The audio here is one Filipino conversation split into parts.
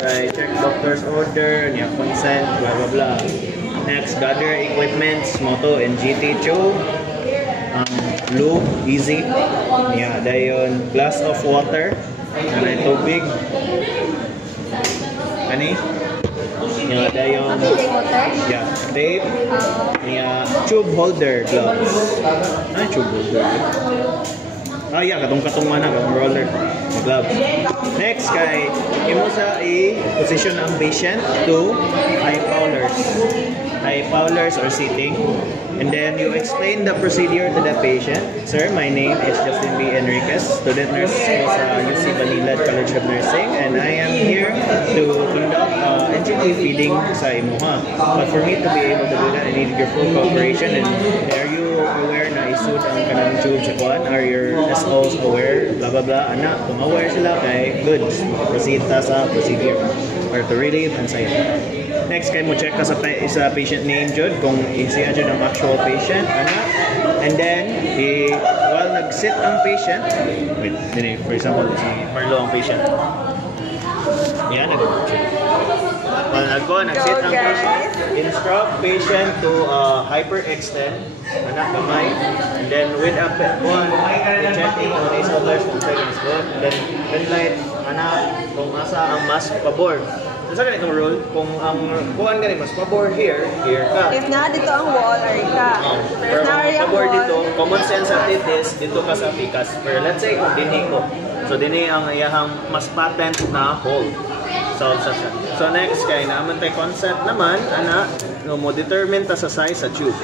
Right, check doctor's order, niya consent, blah blah blah. Next, gather equipments, moto and GT tube. Lube, easy. Niya, dayon glass of water. Nanay tubig. Ani? Niya, dayon yeah, tape. Niya, tube holder, gloves. Ano tube holder? Ah, yeah, katong-katong mana, katong roller. Gloves. Next, kay imo sa i-position ang patient to high powlers or sitting. And then you explain the procedure to the patient. Sir, my name is Justin B. Enriquez, student nurse ko sa UC Manila College of Nursing, and I am here to conduct NGT feeding sa imuha. But for me to be able to do that, I need your full cooperation. And are you aware na isud ang kanang tube sa kuan? Are your SOs aware? Blah blah blah. Anak, kung aware sila kay good, proceed ta sa procedure or to relieve anxiety. Next, kayo mo check ka sa patient name jud kung siya jud ang actual patient, anak. And then, while nag-sit ang patient, wait, for example, si Marlo ang patient. Yan, while nag-sit ang patient, instruct patient to hyperextend, anak kamay. And then, with a checking on his shoulders kung second is good. And then, red light, anak, kung asa ang mas pabor. Sa ganitong rule, kung ang kuhan ganit mas pabor here ka. If na dito ang wall, ari ka. Pero kung pabor dito, common sense at it is, dito ka sa pikas. Pero let's say kung dini ko. So dini ang iyahang mas patent na hole. So next kay naaman tayo concept naman, ana, mo determine ta sa size sa tube.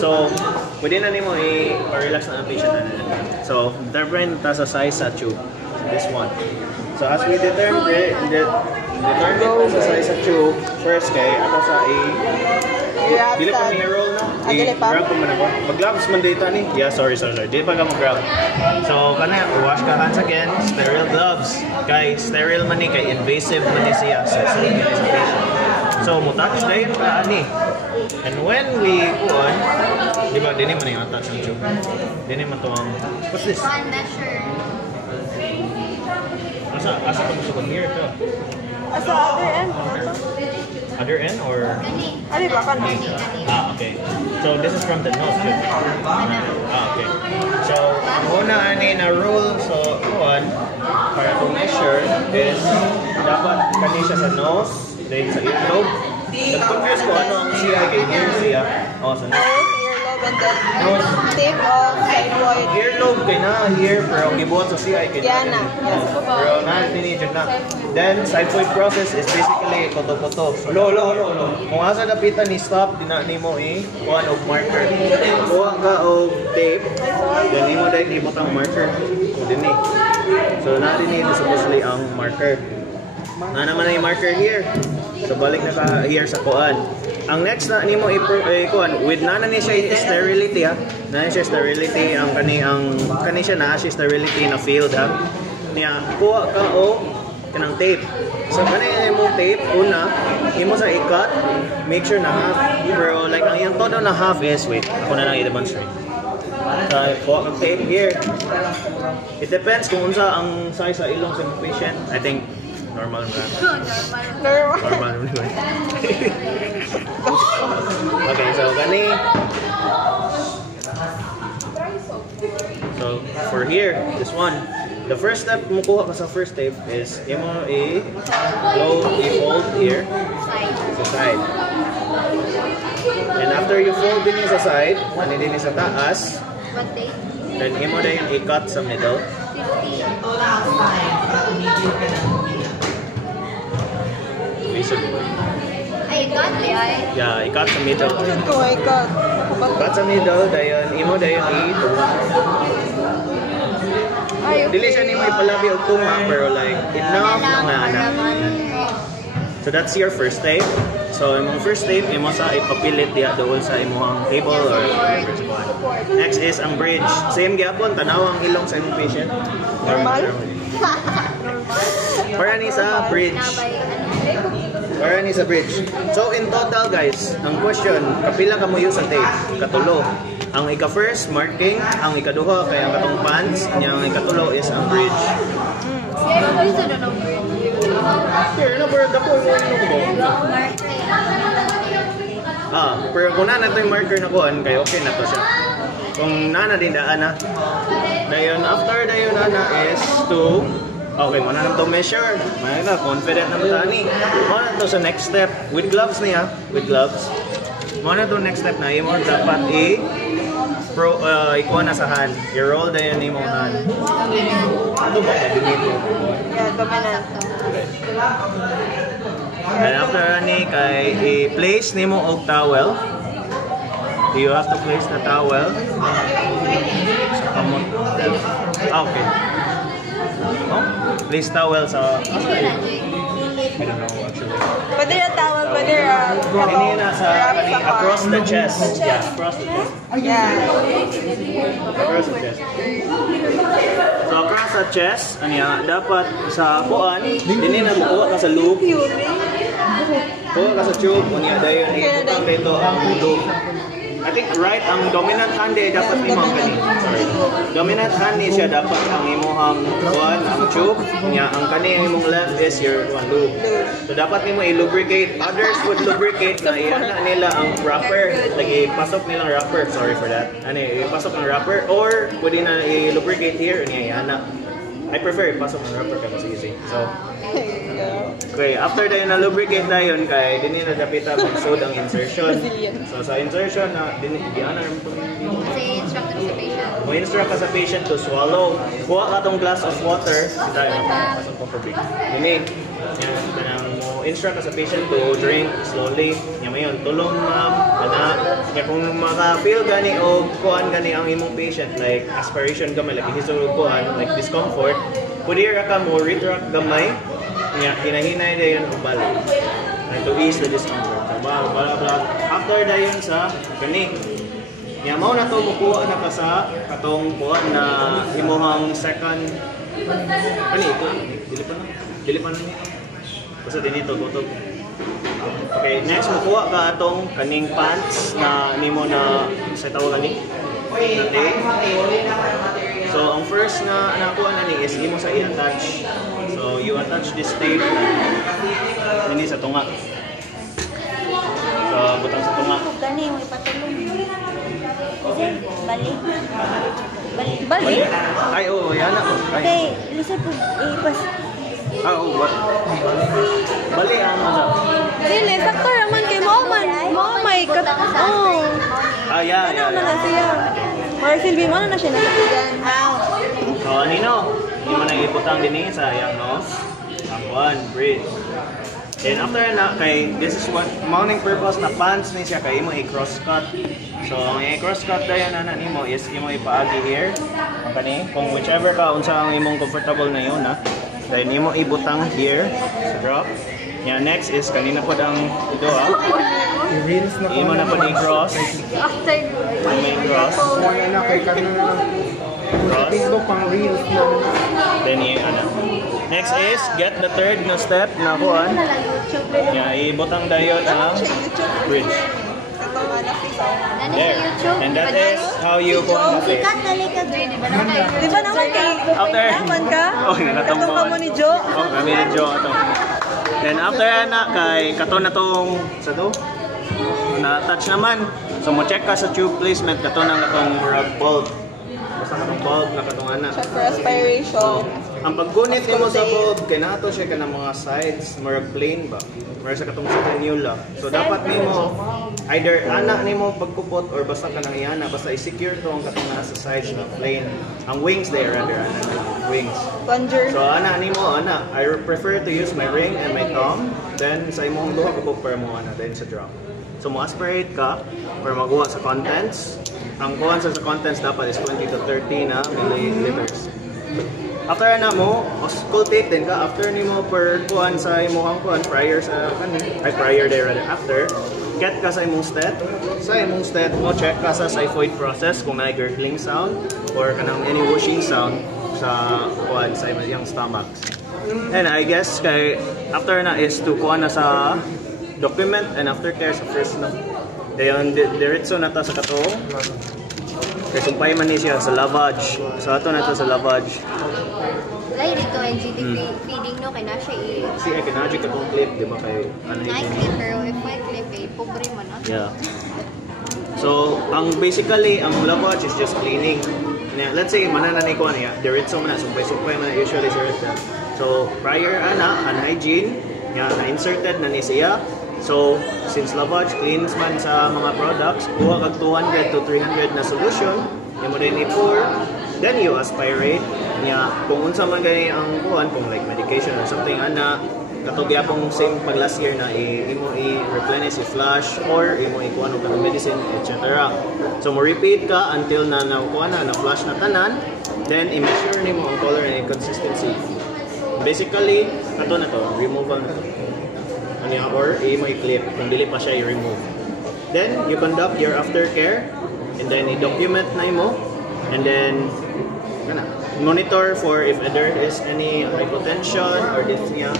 So, pwede na nimo i-relax na ang patient na. So, determine ta sa size sa tube. This one. So as we determine sa size sa tube, first kay ako sa dili pa ni roll no? I-grab ko man ako. Mag-gloves man dito ni. Yeah, sorry. Di pa ka mag-grab. So kana wash ka hands again, sterile gloves. Kay sterile man ni, kay invasive man ni siya. So mo touch dayon ka ani. And when we on, di ba dinhi man yung touch ng tube. Dinhi man to ang what's this? One measure. Asa pa gusto here to? Asa other end? Other end or? Ano ba kan? Ah, okay. So this is from the nose. Okay. So una ani na rule so one para to measure is dapat kani siya sa nose, then sa earlobe. Nag-confuse ko ano ang siya kay here siya. Oh, sa nose. And then tape of thyroid. Earlobe kay na here pero gibuhat sa CI kay na. Pero na dinidyo na. Then sidepoint process is basically koto-koto. Lo. Kung asa dapitan ni stop dina nimo kuan og marker. Kuha ka og tape. Then nimo dai ibot ang marker. So dinhi. So na dinhi supposedly ang marker. Na naman na yung marker here. So balik na sa here sa kuan. Ang next na nimo kuan with na ni siya sterility ha. Na siya sterility ang kani siya na siya sterility na field ha. Niya kuha ka o kanang tape. So kanay mo tape una imo sa i-cut, make sure na half. Pero like ang yung todo na half is wait, ako na lang i-demonstrate. Kuha kang tape here. It depends kung unsa ang size sa ilong sa patient. I think normal na. Normal. Okay, so gani. So for here, this one. The first step mo kuha ka sa first tape is imo i-fold here sa side. And after you fold din sa side, ani din sa taas. Then imo na yung i-cut sa middle. Yeah, i-cut sa middle. Cut sa middle, dayon imo dayon dili siya nimo ipalabi og tuma pero like enough nga ana. So that's your first tape. So imong first tape imo sa ipapilit diha dool sa imong table or whatever. Next is ang bridge. Same gyapon tanaw ang ilong sa imong patient. Normal. Para ni sa bridge. So in total guys, ang question, kapila ka mo use sa tape? Katulo. Ang ika-first, marking. Ang ikaduha, kaya ang katong pants. Ang ikatulo is ang bridge. Here, na pero dako mo pero kung na ito yung marker na kuhan, kaya okay na to siya. Kung na din daan na. Dayon, after dayon na is to okay, muna na to measure. Muna na, confident na tani. Muna to sa next step. With gloves niya, with gloves. Muna to next step na, imo dapat ikuha na sa hand. I-roll dayon ni mo hand. Ano ba? Dito. Yeah, dominant. And after ni kay i-place nimo og towel. You have to place the towel sa kamot. Okay. Oh, place towel sa I don't know actually. Pwede yung towel, pwede Kanina sa across the chest. Yeah, across the chest. Yeah. Across the chest. So across the chest, anya dapat sa kuan, dinhi na kuha ka sa loop. Kuha ka sa tube, anya dayon iputang dito ang loop. I think right ang dominant hand dapat imong kani. Sorry. Dominant hand ni siya dapat ang imong kuan ang tube, nya ang kani imong left is your loop. So dapat nimo i-lubricate. Others would lubricate na iana nila ang wrapper. Lagi pasok nilang wrapper. Sorry for that. Ani ipasok ang wrapper or pwede na i-lubricate here niya iana. I prefer ipasok ang wrapper kay mas easy. So okay, after dayon na lubricate dayon kay dinhi na dapita magsud ang insertion. So sa insertion na dinhi ana ram to. Mo instruct ka sa patient to swallow. Kuha ka tong glass of water. Kita yung pasok ko for big. Dini. Yan kanang mo instruct ka sa patient to drink slowly. Nya mayon tulong ma'am ana. Kaya kung maka-feel gani o kuan gani ang imong patient like aspiration gamay like hisog kuan like discomfort, pwede ra ka mo retract gamay. Nya hinahinay dayon og balik. To ease the discomfort. So, bala. After dayon sa kani. Nya mao na to mukuha na ka sa katong kuha na imuhang second ani ko dili pa na basta dinito tutog. Okay, next mukuha ka atong kaning pants na nimo na sa tawag ani so ang first na nakuha na ni is imo sa i-attach. So you attach this tape nini sa tunga. So butang sa tunga. Gani mo ipatulong. Bali. Ay, oo, yan ako. Okay, listen po, ipas. What? Bali, ano? Dili, sakto naman kay mo may Yeah. Ano na siya? Silvi mo na siya nasakyan. So, Nino, hindi mo na iputang din sa iyang nose. Ang one, breathe. And after na, kay this is what mounting purpose na pants ni siya kay imo i-cross cut. So, ang i-cross cut dayon ana nimo is imo ipaagi here. Ang kani, kung whichever ka unsa ang imong comfortable na yun na. Dahil nimo ibutang here sa drop. Yeah, next is kanina pod ang ito imo na pod i-cross. After I-cross. na kay kanina Cross. Facebook pang reels na. Then next is get the third na step na kuan. Yeah, ibutang dayon ang bridge. There. And that is how you go on the face. Di ba naman kay After, naman ka? oh, nanatong Katong ka mo ni Jo. Oh, kami ni Jo ato. Then after na kay katon na tong sa to. Na-touch naman. So mo check ka sa tube placement katon ang atong rug bulb. Basta katong bulb na katong ana. Check for aspiration. Ang paggunit nimo sa bulb kay nato siya kanang mga sides, more plain ba? More sa katong sa cannula. So dapat nimo either ana nimo pagkupot or basta kanang iana basta i-secure to ang katong nasa sides na plain. Ang wings there rather wings. Plunger. So ana nimo I prefer to use my ring and my thumb then sa imong duha ka para mo then sa drop. So mo aspirate ka para maguha sa contents. Ang kuhan sa contents dapat is 20 to 30 na milliliters. After na mo, auscultate din ka. After ni mo per kuhan sa imong kuhan prior sa prior there rather after. Get ka sa imong step. Sa imong step mo check ka sa xiphoid process kung may gurgling sound or kanang any whooshing sound sa kuhan sa imong stomach. And I guess kay after na is to kuhan na sa document and aftercare sa first na. Dayon diretso na ta sa katong. Kaya sumpay man ni siya sa lavage. So ato na to sa lavage. Lay dito. NGT feeding no kay na siya Si Econagic akong clip, di ba kay ano night yun? clip pero if may clip pobre mo na. Yeah. So, basically, ang lavage is just cleaning. Let's say, manananay ko niya, diretso mo na, sumpay-sumpay mo na usually diretso. So, prior hygiene, na-inserted na ni siya. So, since lavage cleans man sa mga products, kuha kag 200 to 300 na solution, yung mo rin i-pour, then you aspirate. Kung unsa man gani ang kuhan, kung like medication or something, katugya pong same pag last year na imo i-replenish, i-flush, or imo ikuha ng medicine, etc. So, mo repeat ka until na nakuha na flush na tanan, then i-measure nimo ang color and consistency. Basically, kato na to, removal na to. Or imo i-clip, kung dili pa siya i-remove. Then, you conduct your aftercare, and then i-document na imo, and then, monitor for if there is any hypotension or dyspnea.